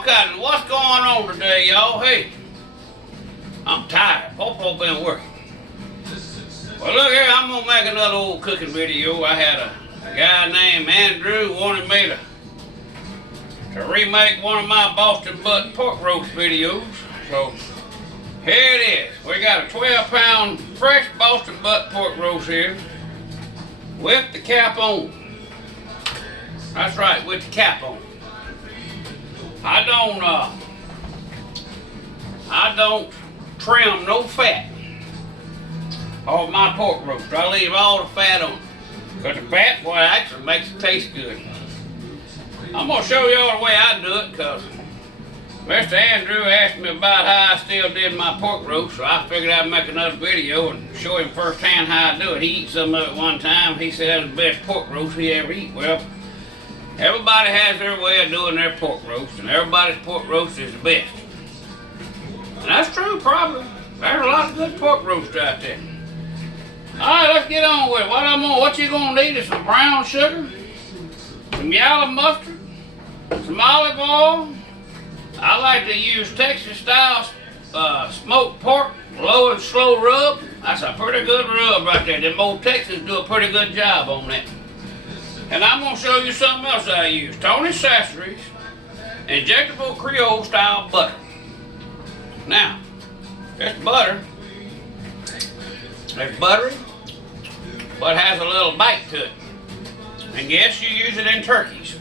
all kinds of, what's going on today, y'all? Hey, I'm tired. Popo been working. Well, look here, I'm gonna make another old cooking video. I had a guy named Andrew wanted me to remake one of my Boston butt pork roast videos. So here it is. We got a 12-pound fresh Boston butt pork roast here with the cap on. That's right, with the cap on. I don't trim no fat off my pork roast. I leave all the fat on. Because the fat, boy, actually makes it taste good. I'm going to show y'all the way I do it, because Mr. Andrew asked me about how I still did my pork roast, so I figured I'd make another video and show him firsthand how I do it. He eat some of it one time. He said that was the best pork roast he ever eat. Well, everybody has their way of doing their pork roast, and everybody's pork roast is the best. And that's true, probably. There's a lot of good pork roast out there. Alright, let's get on with it. What you gonna need is some brown sugar, some yellow mustard, some olive oil. I like to use Texas style smoked pork, low and slow rub. That's a pretty good rub right there. Them old Texans do a pretty good job on that. And I'm gonna show you something else I use. Tony Sassery's injectable Creole style butter. Now, this butter is buttery, but has a little bite to it. And yes, you use it in turkeys.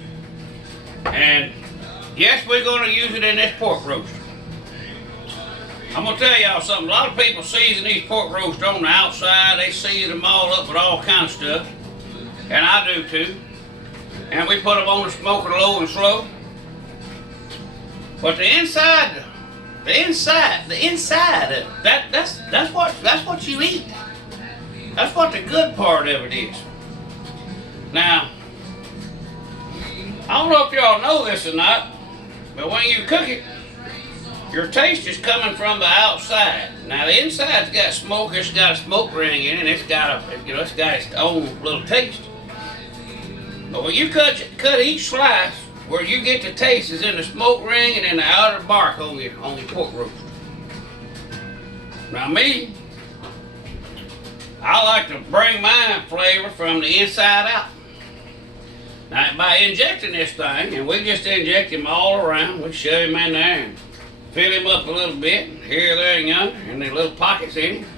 And yes, we're going to use it in this pork roast. I'm going to tell y'all something. A lot of people season these pork roasts on the outside. They season them all up with all kind of stuff. And I do too. And we put them on the smoker low and slow. But the inside, that's what you eat. That's what the good part of it is. Now, I don't know if y'all know this or not, but when you cook it, your taste is coming from the outside. Now the inside's got smoke. It's got a smoke ring in it. And it's got its own little taste. But when you cut each slice, where you get the taste is in the smoke ring and in the outer bark on your pork roast. Now me, I like to bring my flavor from the inside out. Now by injecting this thing, and we just inject him all around, we shove him in there and fill him up a little bit, here, there, and yonder, and the little pockets in him.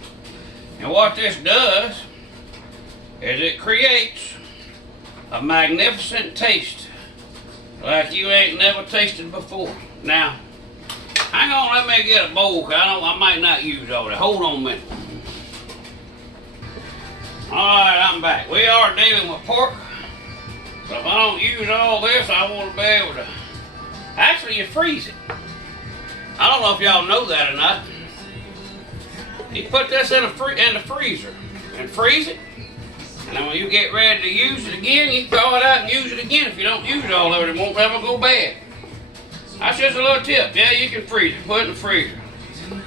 And what this does is it creates a magnificent taste like you ain't never tasted before. Now, hang on, let me get a bowl, cause I might not use all that. Hold on a minute. Alright, I'm back. We are dealing with pork. So if I don't use all this, I want to be able to... Actually, you freeze it. I don't know if y'all know that or not. You put this in the freezer and freeze it. And then when you get ready to use it again, you throw it out and use it again. If you don't use all of it, it won't ever go bad. That's just a little tip. Yeah, you can freeze it. Put it in the freezer.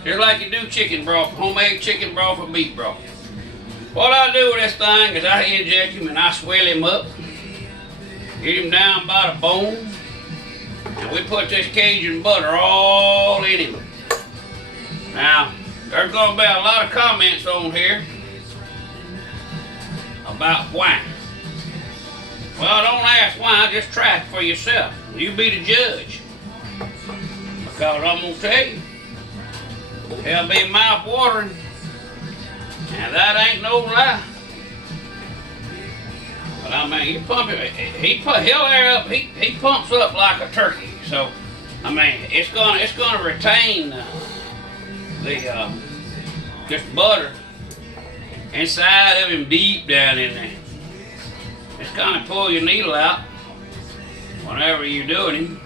Just like you do chicken broth, homemade chicken broth or beef broth. What I do with this thing is I inject him and I swell him up. Get him down by the bone. And we put this Cajun butter all in him. Now, there's going to be a lot of comments on here about why. Well, don't ask why, just try it for yourself. You be the judge. Because I'm going to tell you, it'll be mouth watering. And that ain't no lie. But I mean, you pump it, he'll air up, he pumps up like a turkey. So, I mean, it's gonna retain this butter inside of him deep down in there. Just kind of pull your needle out whenever you're doing him.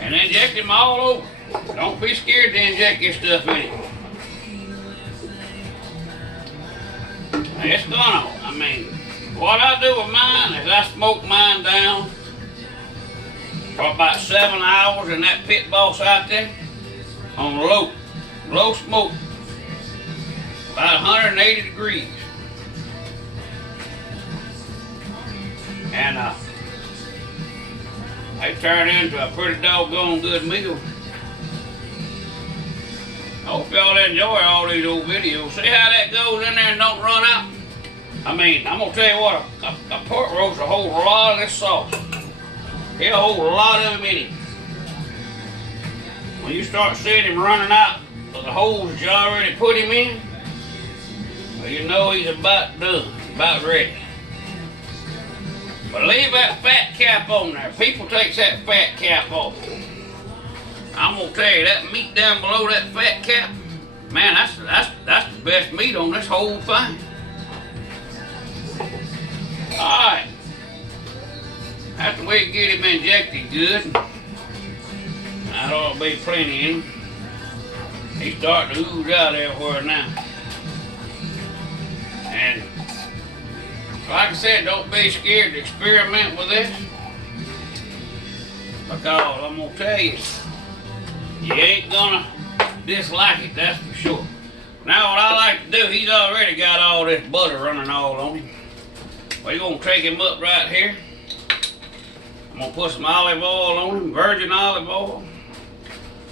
And inject him all over. Don't be scared to inject this stuff in him. It's gonna, I mean, what I do with mine is I smoke mine down for about 7 hours in that pit boss out there on low smoke, about 180 degrees. they turn into a pretty doggone good meal. I hope y'all enjoy all these old videos. See how that goes in there and don't run out? I mean, I'm gonna tell you what, a pork roast will hold a lot of this sauce. It'll hold a lot of them in it. When you start seeing him running out of the holes that you already put him in, well, you know he's about done, about ready. But leave that fat cap on there. People takes that fat cap off. I'm gonna tell you, that meat down below that fat cap, man, that's the best meat on this whole thing. Alright. That's the way to get him injected good. That ought to be plenty in him. He's starting to ooze out everywhere now. And like I said, don't be scared to experiment with this. Because I'm gonna tell you, you ain't gonna dislike it, that's for sure. Now what I like to do, he's already got all this butter running all on him. We're gonna take him up right here. I'm gonna put some olive oil on him, virgin olive oil.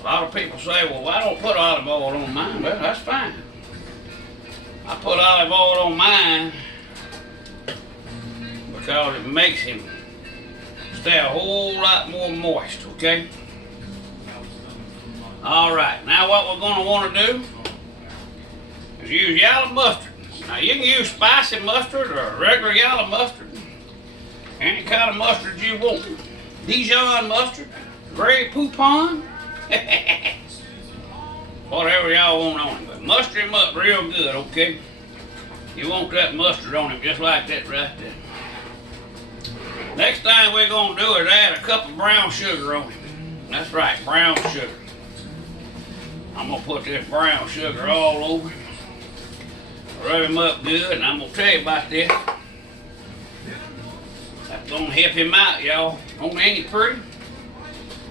A lot of people say, well, why don't put olive oil on mine? Well, that's fine. I put olive oil on mine because it makes him stay a whole lot more moist, okay? All right, now what we're gonna wanna do is use yellow mustard. Now you can use spicy mustard or regular yellow mustard, any kind of mustard you want. Dijon mustard, Grey Poupon, whatever y'all want on him, but mustard him up real good, okay? You want that mustard on him just like that right there. Next thing we're gonna do is add a cup of brown sugar on him. That's right, brown sugar. I'm gonna put this brown sugar all over him. Rub him up good, and I'm gonna tell you about this. That's gonna help him out, y'all. Ain't it pretty?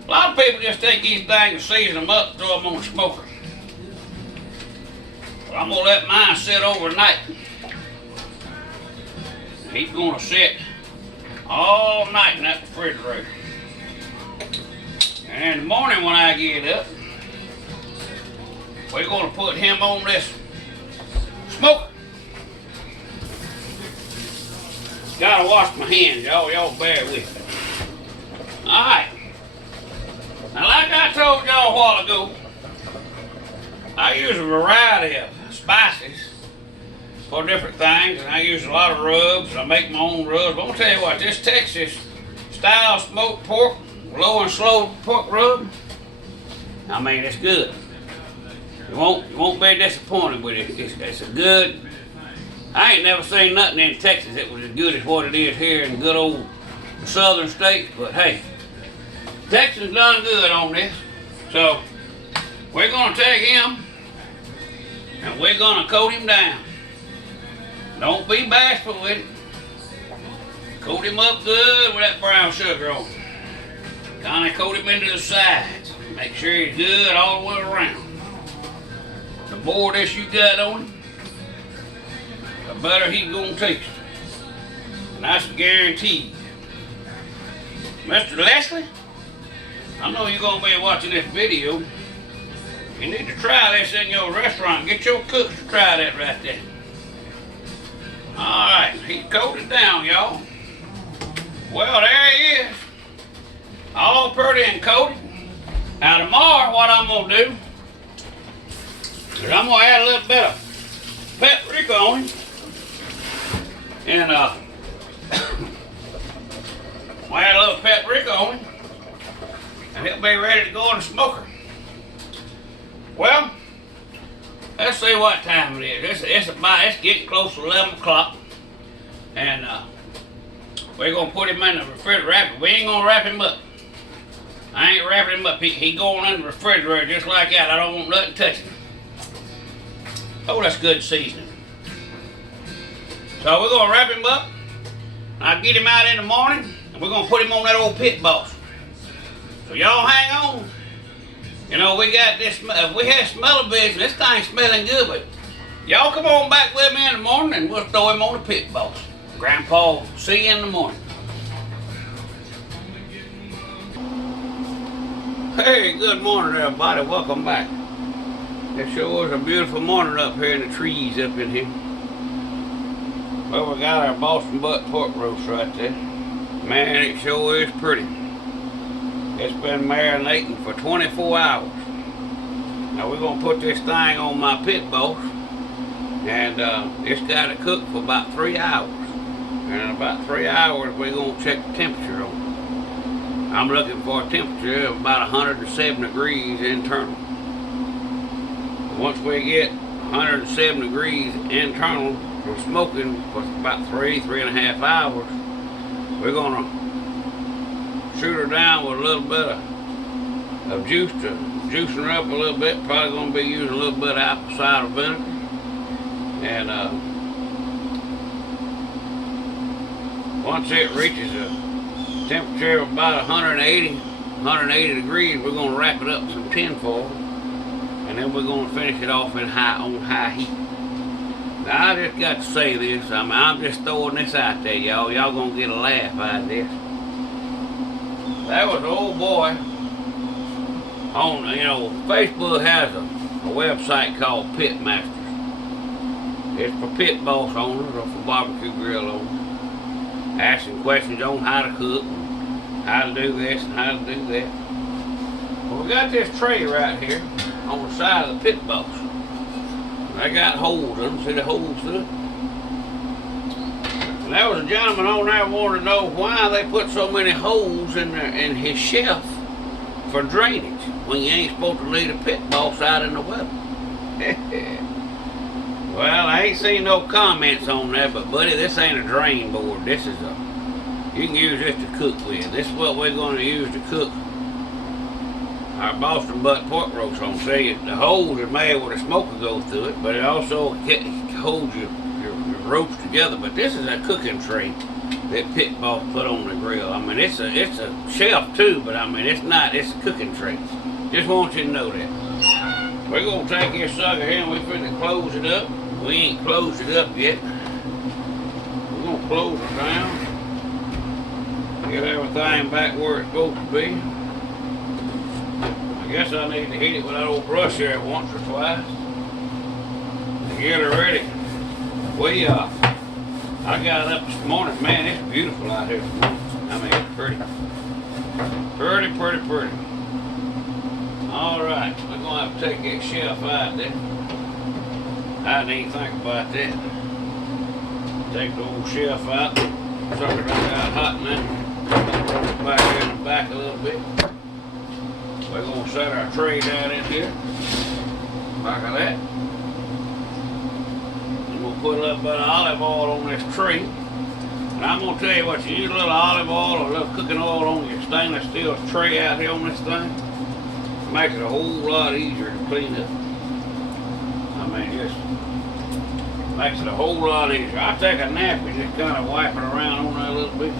A lot of people just take these things and season them up, throw them on the smoker. But I'm gonna let mine sit overnight. He's gonna sit all night in that refrigerator. And in the morning when I get up, we're gonna put him on this smoker. Gotta wash my hands, y'all bear with me. Alright. Now like I told y'all a while ago, I use a variety of spices for different things, and I use a lot of rubs, and I make my own rubs. But I'm gonna tell you what, this Texas style smoked pork, low and slow pork rub, I mean, it's good. You won't be disappointed with it. It's a good. I ain't never seen nothing in Texas that was as good as what it is here in good old southern states. But hey, Texas done good on this. So we're gonna take him and we're gonna coat him down. Don't be bashful with it. Coat him up good with that brown sugar on. Kinda coat him into the sides. Make sure he's good all the way around. The more of this you got on him, the better he's gonna taste. And that's guaranteed. Mr. Leslie, I know you're gonna be watching this video. You need to try this in your restaurant. Get your cooks to try that right there. Alright, he's coated down, y'all. Well, there he is. All pretty and coated. Now tomorrow what I'm gonna do is I'm gonna add a little bit of paprika on him. And I'll add a little paprika on him. And he'll be ready to go in the smoker. Well, let's see what time it is. It's getting close to 11 o'clock. And we're gonna put him in the refrigerator. We ain't gonna wrap him up. I ain't wrapping him up. He going in the refrigerator just like that. I don't want nothing touching him. Oh, that's good seasoning. So we're gonna wrap him up. I'll get him out in the morning, and we're gonna put him on that old pit boss. So y'all hang on. You know, we got this, if we had smell-o-vision, this thing's smelling good, but y'all come on back with me in the morning and we'll throw him on the pit boss. Grandpa, see you in the morning. Hey, good morning everybody, welcome back. It sure is a beautiful morning up here in the trees up in here. Well, we got our Boston butt pork roast right there. Man, it sure is pretty. It's been marinating for 24 hours. Now we're gonna put this thing on my pit boss, and it's got to cook for about 3 hours. And in about 3 hours, we're gonna check the temperature on it. I'm looking for a temperature of about 107 degrees internal. Once we get 107 degrees internal from smoking for about 3.5 hours, we're gonna shoot her down with a little bit of juice to juicing her up a little bit. Probably gonna be using a little bit of apple cider vinegar. And once it reaches a temperature of about 180 degrees, we're going to wrap it up in some tin foil, and then we're going to finish it off on high heat. Now I just got to say this, I'm just throwing this out there, y'all. Y'all going to get a laugh out of this. That was an old boy on, Facebook has a website called Pit Masters. It's for pit boss owners or for barbecue grill owners, asking questions on how to cook, how to do this and how to do that. Well, we got this tray right here on the side of the pit boss. They got holes in them. See the holes through it? And there was a gentleman on there wanted to know why they put so many holes in his shelf for drainage when you ain't supposed to leave the pit boss out in the weather. Well, I ain't seen no comments on that, but buddy, this ain't a drain board. This is you can use this to cook with. This is what we're going to use to cook our Boston butt pork roast on. See, the holes are made where the smoke will go through it, but it also holds your roast together. But this is a cooking tray that Pit Boss put on the grill. I mean, it's a shelf too, but I mean, it's a cooking tray. Just want you to know that. We're going to take this sucker here and we're going to close it up. We ain't closed it up yet. We're going to close it down. Get everything back where it's supposed to be. I guess I need to hit it with that old brush there once or twice to get her ready. I got up this morning, man, it's beautiful out here this morning. I mean, it's pretty. Pretty. All right, we're going to have to take that shelf out there. I didn't even think about that. Take the old shelf out. Sucker done got hot now. Roll it back here in the back a little bit. We're going to set our tray down in here. Like that. And we'll put a little bit of olive oil on this tray. And I'm going to tell you what, you use a little olive oil or a little cooking oil on your stainless steel tray out here on this thing. It makes it a whole lot easier to clean up. I mean, just makes it a whole lot easier. I take a napkin, just kind of wipe it around on there a little bit.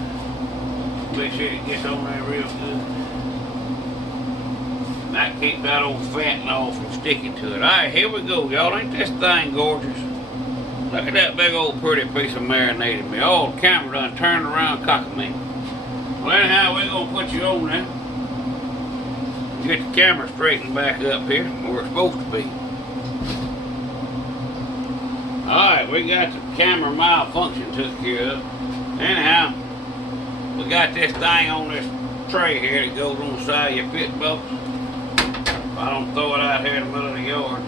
Make sure it gets on there real good. That keep that old fat and all from sticking to it. Alright, here we go, y'all. Ain't this thing gorgeous? Look at that big old pretty piece of marinated meat. Oh, the camera done turned around cocking me. Well, anyhow, we're going to put you on there. Get the camera straightened back up here where it's supposed to be. Alright, we got the camera malfunction took care of. Anyhow, we got this thing on this tray here that goes on the side of your pit boss. I don't throw it out here in the middle of the yard.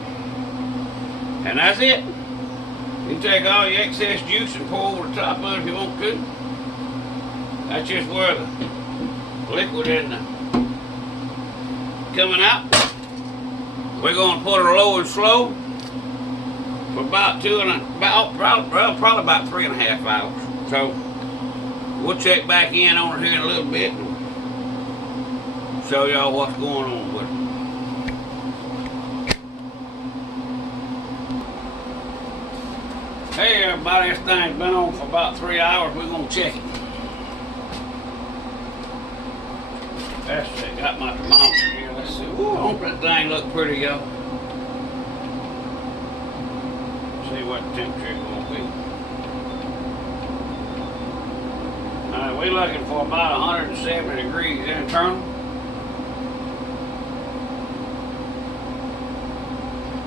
And that's it. You can take all your excess juice and pour over the top of it if you want to. That's just where the liquid isn't coming out. We're going to put her low and slow for about probably about 3.5 hours. So we'll check back in on her here in a little bit and show y'all what's going on with her. Hey everybody, this thing's been on for about 3 hours. We're gonna check it. That's it. Got my thermometer here. Let's see. Ooh, I hope that thing look pretty, y'all. See what the temperature is gonna be. Alright, we're looking for about 170 degrees internal.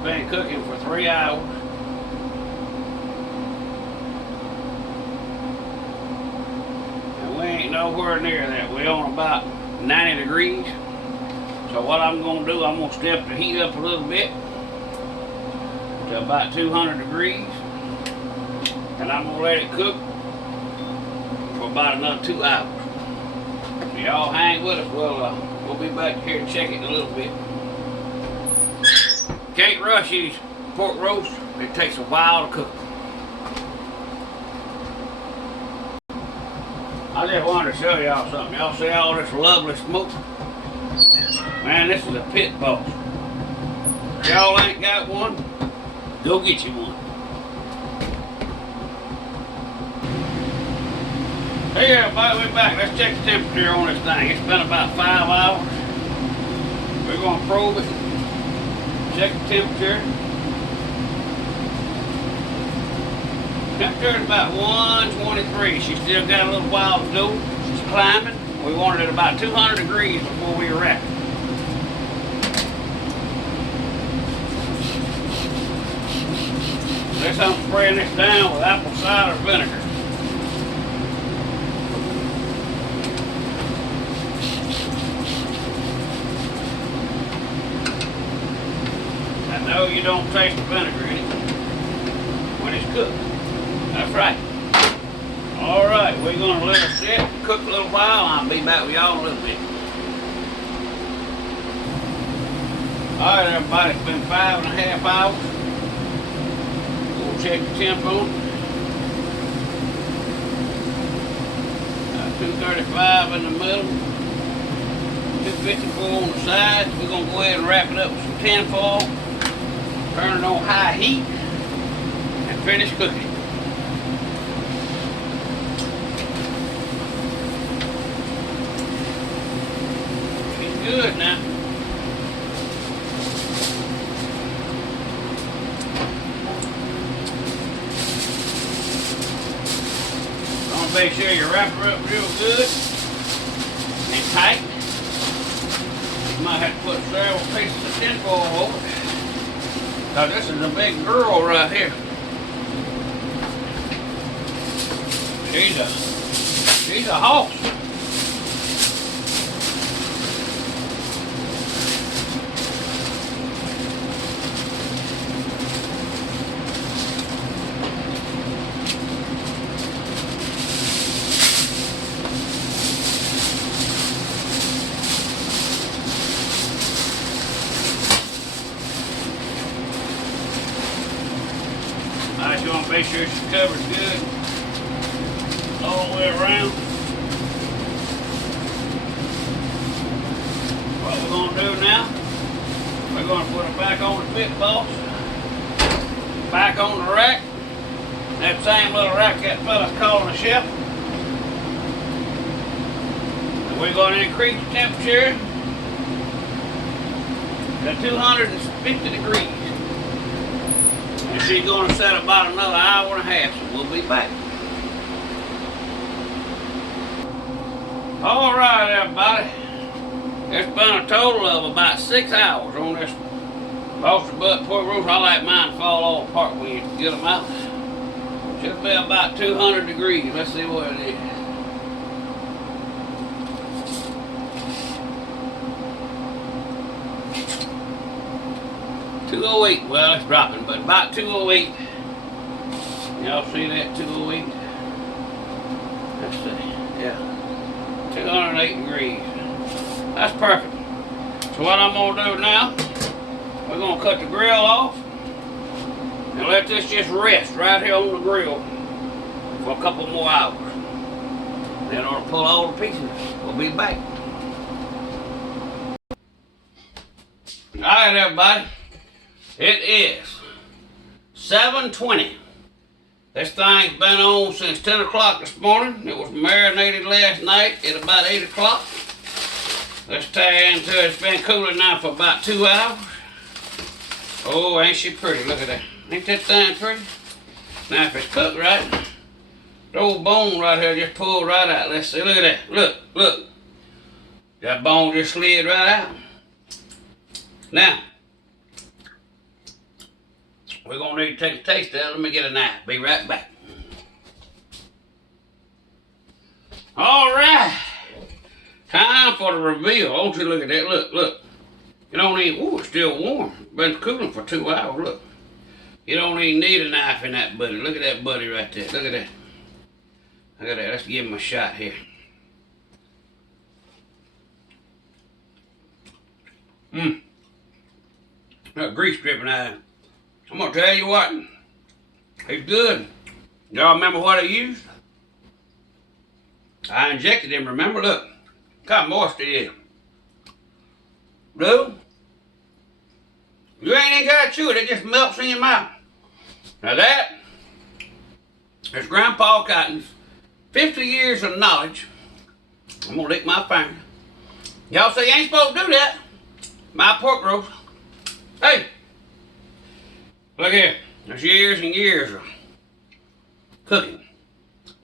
been cooking for 3 hours. And we ain't nowhere near that. We're on about 90 degrees. So what I'm gonna do, I'm gonna step the heat up a little bit to about 200 degrees. And I'm gonna let it cook for about another 2 hours. So y'all hang with us. We'll be back here to check it in a little bit. Can't rush these pork roasts. It takes a while to cook. I just wanted to show y'all something. Y'all see all this lovely smoke? Man, this is a pit boss. If y'all ain't got one, go get you one. Hey everybody, we're back. Let's check the temperature on this thing. It's been about 5 hours. We're gonna probe it. Check the temperature. Temperature is about 123. She's still got a little while to go. She's climbing. We wanted it about 200 degrees before we wrap it. This I'm spraying this down with apple cider vinegar. I know you don't taste the vinegar in it when it's cooked. That's right. All right, we're gonna let it sit, cook a little while. I'll be back with y'all in a little bit. All right, everybody, it's been 5.5 hours. We'll check the temp on it. 235 in the middle, 254 on the sides. We're gonna go ahead and wrap it up with some tin foil, turn it on high heat, and finish cooking. Good now. Gonna make sure you wrap her up real good and tight. You might have to put several pieces of tin foil over it. Now this is a big girl right here. She's a horse. Alright, you want to make sure she's covered good all the way around. What we're going to do now, we're going to put her back on the pit boss, back on the rack, that same little rack that fella's calling a chef. And we're going to increase the temperature to 250 degrees. And she's going to set about another hour and a half, so we'll be back. All right, everybody. It's been a total of about 6 hours on this roasted butt pork roast. I like mine to fall all apart when you get them out. Should be about 200 degrees. Let's see what it is. $208. Well, it's dropping, but about 208. Y'all see that? 208. Let's see. Yeah. 208 degrees. That's perfect. So what I'm gonna do now, we're gonna cut the grill off and let this just rest right here on the grill for a couple more hours. Then I'll pull all the pieces. We'll be back. All right, everybody. It is 7:20. This thing's been on since 10 o'clock this morning. It was marinated last night at about 8 o'clock. Let's tie into it. It's been cooling now for about 2 hours. Oh, ain't she pretty? Look at that. Ain't that thing pretty? Now, if it's cooked right, the old bone right here just pulled right out. Let's see. Look at that. Look, look. That bone just slid right out. Now, We're gonna need to take a taste of it. Let me get a knife. Be right back. All right. Time for the reveal. Won't you look at that? Look, look. You don't even, ooh, it's still warm. Been cooling for 2 hours, look. You don't even need a knife in that buddy. Look at that buddy right there. Look at that. Look at that. Let's give him a shot here. That grease dripping out. I'm gonna tell you what. It's good. Y'all remember what I used? I injected him, remember? Look. Look how moist it is. Blue? You ain't even gotta chew it, it just melts in your mouth. Now that is Grandpa Cotton's 50 years of knowledge. I'm gonna lick my finger. Y'all say you ain't supposed to do that. My pork roast. Hey, look here. There's years and years of cooking.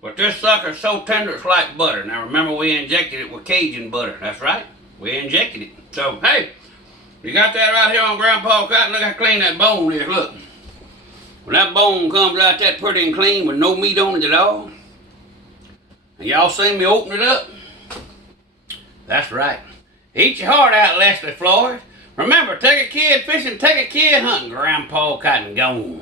But this sucker's so tender it's like butter. Now remember we injected it with Cajun butter. That's right. We injected it. So, hey, you got that right here on Grandpa Cotton. Look how clean that bone is. Look. When that bone comes out that pretty and clean with no meat on it at all, and y'all seen me open it up, that's right. Eat your heart out, Leslie Floyd. Remember, take a kid fishing, take a kid hunting. Grandpa Cotton gone.